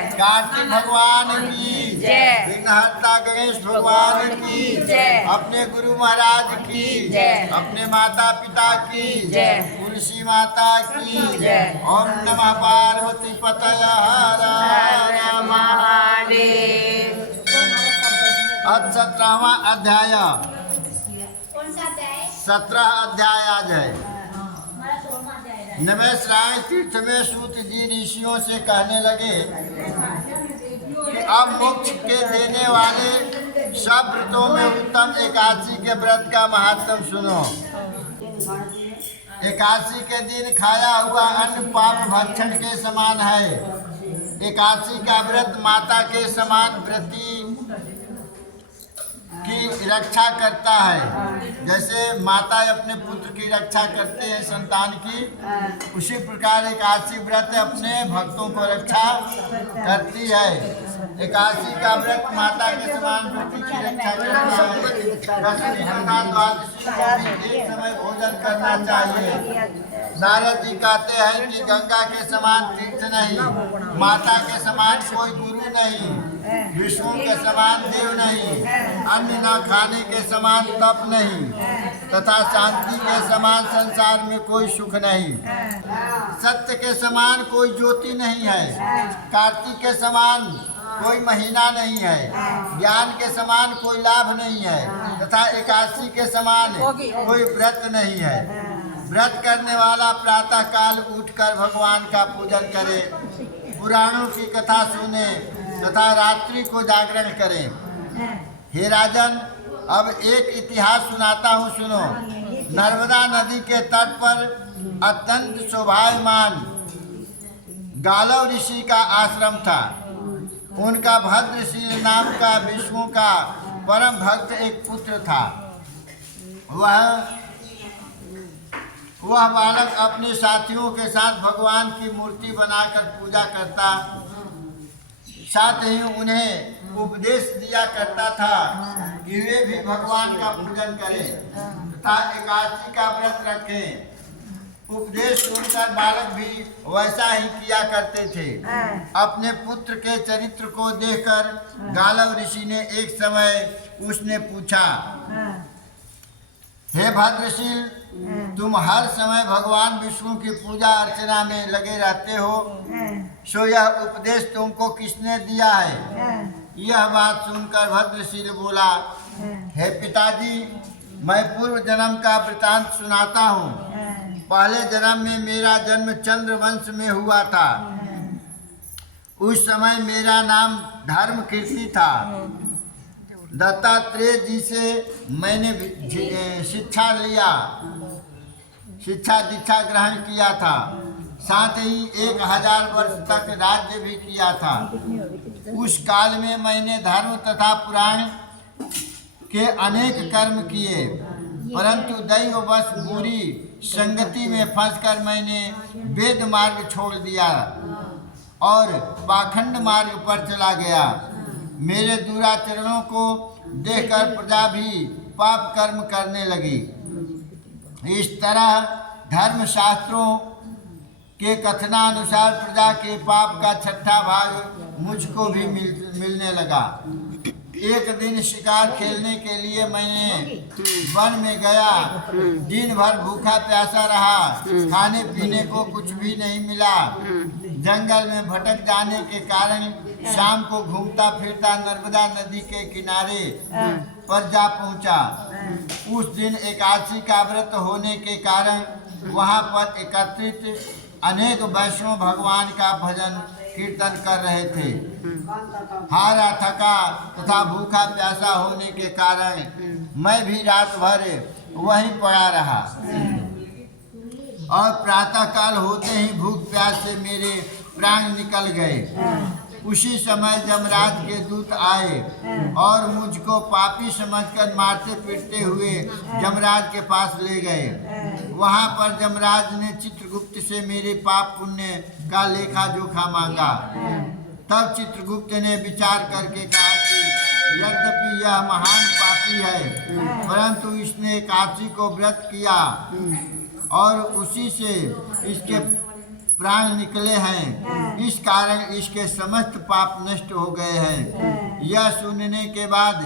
कार्तिक भगवान की जय। विघ्नहर्ता गणेश भगवान की जय। अपने गुरु महाराज की जय। अपने माता पिता की जय। तुलसी माता की जय। ओम नमः पार्वती पतये हर हर महादेव। आज 17वां अध्याय। कौन सा अध्याय? 17 अध्याय आज है। नमस्कार तीर्थ में सूत जी ऋषियों से कहने लगे कि अब मोक्ष के देने वाले सब व्रतों में उत्तम एकादशी के व्रत का महात्म सुनो। एकादशी के दिन खाया हुआ अन्न पाप भक्षण के समान है। एकादशी का व्रत माता के समान व्रती की रक्षा करता है। जैसे माता अपने पुत्र की रक्षा करते हैं संतान की, उसी प्रकार एकादशी व्रत अपने भक्तों को रक्षा करती है। एकादशी का व्रत माता के समान व्रती की रक्षा करता है। द्वादशी को एक समय भोजन करना चाहिए। नारद जी कहते हैं कि गंगा के समान तीर्थ नहीं, माता के समान कोई गुरु नहीं, विष्णु के समान देव नहीं, अन्न न खाने के समान तप नहीं, तथा शांति के समान संसार में कोई सुख नहीं। सत्य के समान कोई ज्योति नहीं है, कार्तिक के समान कोई महीना नहीं है, ज्ञान के समान कोई लाभ नहीं है, तथा एकादशी के समान कोई व्रत नहीं है। व्रत करने वाला प्रातः काल उठकर भगवान का पूजन करे, पुराणों की कथा सुने तथा रात्रि को जागरण करें। हे राजन, अब एक इतिहास सुनाता हूँ, सुनो। नर्मदा नदी के तट पर अत्यंत शोभायमान गालव ऋषि का आश्रम था। उनका भद्रशील नाम का विष्णु का परम भक्त एक पुत्र था। वह बालक अपने साथियों के साथ भगवान की मूर्ति बनाकर पूजा करता, साथ ही उन्हें उपदेश दिया करता था कि वे भी भगवान का पूजन करें तथा एकादशी का व्रत रखें। उपदेश सुनकर बालक भी वैसा ही किया करते थे। अपने पुत्र के चरित्र को देखकर गालव ऋषि ने एक समय उसने पूछा, हे भद्रशील, तुम हर समय भगवान विष्णु की पूजा अर्चना में लगे रहते हो, सो यह उपदेश तुमको किसने दिया है? यह बात सुनकर भद्रशील बोला, हे पिताजी, मैं पूर्व जन्म का वृतांत सुनाता हूँ। पहले जन्म में मेरा जन्म चंद्रवंश में हुआ था। उस समय मेरा नाम धर्म कीर्ति था। दत्तात्रेय जी से मैंने शिक्षा दीक्षा ग्रहण किया था। साथ ही 1000 वर्ष तक राज्य भी किया था। उस काल में मैंने धर्म तथा पुराण के अनेक कर्म किए, परंतु दैववश बुरी संगति में फंसकर मैंने वेद मार्ग छोड़ दिया और पाखंड मार्ग पर चला गया। मेरे दुराचरणों को देखकर प्रजा भी पाप कर्म करने लगी। इस तरह धर्म शास्त्रों के कथनानुसार प्रजा के पाप का 6ठा भाग मुझको भी मिलने लगा। एक दिन शिकार खेलने के लिए मैंने वन में गया। दिन भर भूखा प्यासा रहा, खाने पीने को कुछ भी नहीं मिला। जंगल में भटक जाने के कारण शाम को घूमता फिरता नर्मदा नदी के किनारे पर जा पहुंचा। उस दिन एकादशी का व्रत होने के कारण वहां पर एकत्रित अनेक वैष्णव भगवान का भजन कीर्तन कर रहे थे। हारा थका तथा भूखा प्यासा होने के कारण मैं भी रात भर वहीं पड़ा रहा और प्रातः काल होते ही भूख प्यास से मेरे प्राण निकल गए। उसी समय जमराज के दूत आए और मुझको पापी समझकर मारते पीटते हुए जमराज के पास ले गए। वहां पर जमराज ने चित्रगुप्त से मेरे पाप पुण्य का लेखा जोखा मांगा। तब चित्रगुप्त ने विचार करके कहा कि यद्यपि यह महान पापी है, परंतु इसने एकादशी को व्रत किया और उसी से इसके प्राण निकले हैं, इस कारण इसके समस्त पाप नष्ट हो गए हैं। यह सुनने के बाद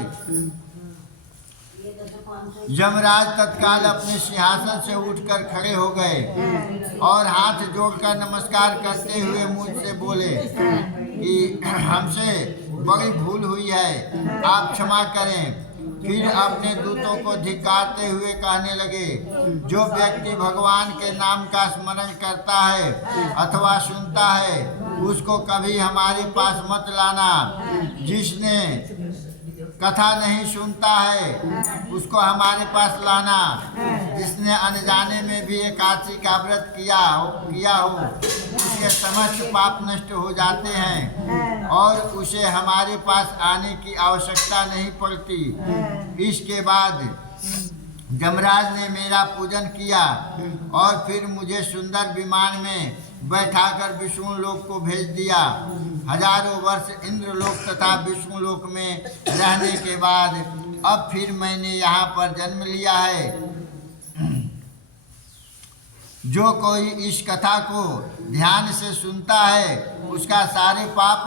यमराज तत्काल अपने सिंहासन से उठकर खड़े हो गए और हाथ जोड़कर नमस्कार करते हुए मुझसे बोले कि हमसे बड़ी भूल हुई है, आप क्षमा करें। फिर अपने दूतों को धिक्कारते हुए कहने लगे, जो व्यक्ति भगवान के नाम का स्मरण करता है अथवा सुनता है, उसको कभी हमारे पास मत लाना। जिसने कथा नहीं सुनता है उसको हमारे पास लाना। जिसने अनजाने में भी एकादशी का व्रत किया हो उसके समस्त पाप नष्ट हो जाते हैं और उसे हमारे पास आने की आवश्यकता नहीं पड़ती। इसके बाद यमराज ने मेरा पूजन किया और फिर मुझे सुंदर विमान में बैठाकर विष्णु लोक को भेज दिया। हजारों वर्ष इंद्रलोक तथा विष्णु लोक में रहने के बाद अब फिर मैंने यहाँ पर जन्म लिया है। जो कोई इस कथा को ध्यान से सुनता है उसका सारे पाप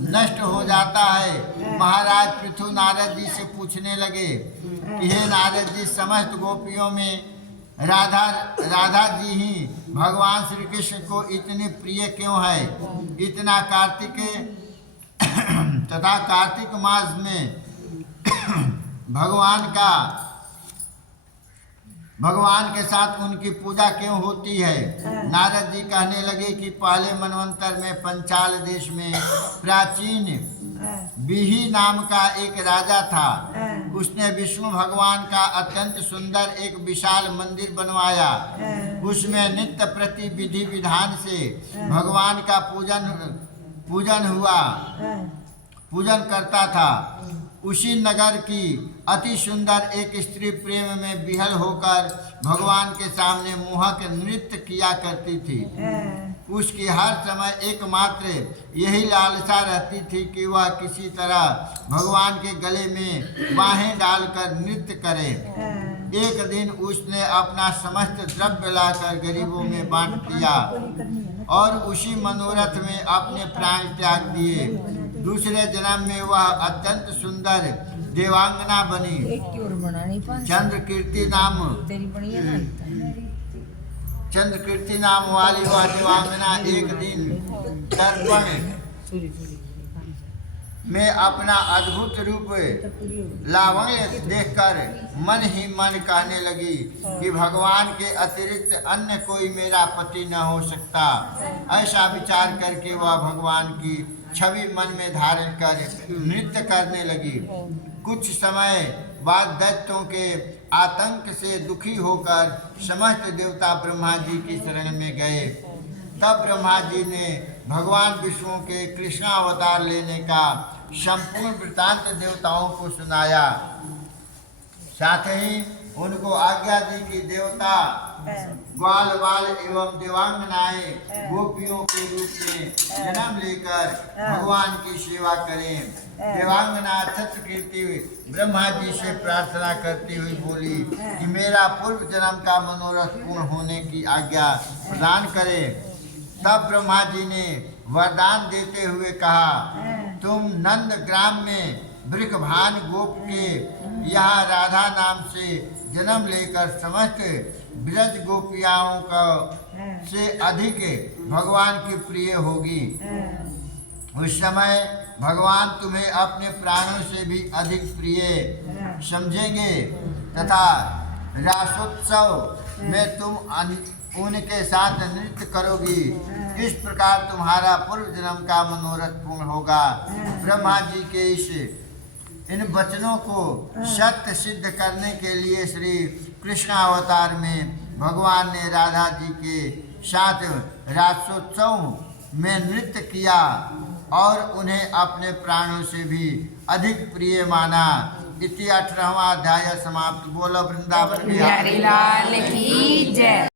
नष्ट हो जाता है। महाराज पृथु नारद जी से पूछने लगे कि हे नारद जी, समस्त गोपियों में राधा जी ही भगवान श्री कृष्ण को इतनी प्रिय क्यों है? इतना कार्तिक तथा कार्तिक मास में भगवान के साथ उनकी पूजा क्यों होती है? नारद जी कहने लगे कि पहले मनवंतर में पंचाल देश में प्राचीन बिही नाम का एक राजा था। उसने विष्णु भगवान का अत्यंत सुंदर एक विशाल मंदिर बनवाया। उसमें नित्य प्रति विधि विधान से भगवान का पूजन करता था। उसी नगर की अति सुंदर एक स्त्री प्रेम में विहल होकर भगवान के सामने मोहक नृत्य किया करती थी। उसकी हर समय एकमात्र यही लालसा रहती थी कि वह किसी तरह भगवान के गले में बाहें डालकर नृत्य करे। एक दिन उसने अपना समस्त द्रव्य लाकर गरीबों में बांट दिया और उसी मनोरथ में अपने प्राण त्याग दिए। दूसरे जन्म में वह अत्यंत सुंदर देवांगना बनी। चंद्रकीर्ति नाम वाली वह देवांगना एक दिन दर्पण में अपना अद्भुत रूप लावण्य देखकर मन ही मन कहने लगी कि भगवान के अतिरिक्त अन्य कोई मेरा पति न हो सकता। ऐसा विचार करके वह भगवान की छवि मन में धारण कर नृत्य करने लगी। कुछ समय बाद दैत्यों के आतंक से दुखी होकर समस्त देवता ब्रह्मा जी की शरण में गए। तब ब्रह्मा जी ने भगवान विष्णु के कृष्णावतार लेने का संपूर्ण वृत्तांत देवताओं को सुनाया। साथ ही उनको आज्ञा दी कि देवता ग्वाल बाल एवं देवांगनाएं गोपियों के रूप में जन्म लेकर भगवान की सेवा करें। देवांगना चंद्रकीर्ति ब्रह्मा जी से प्रार्थना करती हुई बोली कि मेरा पूर्व जन्म का मनोरथ पूर्ण होने की आज्ञा प्रदान करें। तब ब्रह्मा जी ने वरदान देते हुए कहा, तुम नंद ग्राम में वृषभान गोप के यहाँ राधा नाम से जन्म लेकर समस्त ब्रज गोपियाओं का से अधिक भगवान की प्रिय होगी। उस समय भगवान तुम्हें अपने प्राणों से भी अधिक प्रिय समझेंगे तथा रासोत्सव में तुम उनके साथ नृत्य करोगी। इस प्रकार तुम्हारा पूर्व जन्म का मनोरथ पूर्ण होगा। ब्रह्मा जी के इन वचनों को सत्य सिद्ध करने के लिए श्री कृष्ण अवतार में भगवान ने राधा जी के साथ रासोत्सव में नृत्य किया और उन्हें अपने प्राणों से भी अधिक प्रिय माना। इति 18वां अध्याय समाप्त। बोलो वृंदावन बिहारी लाल की जय।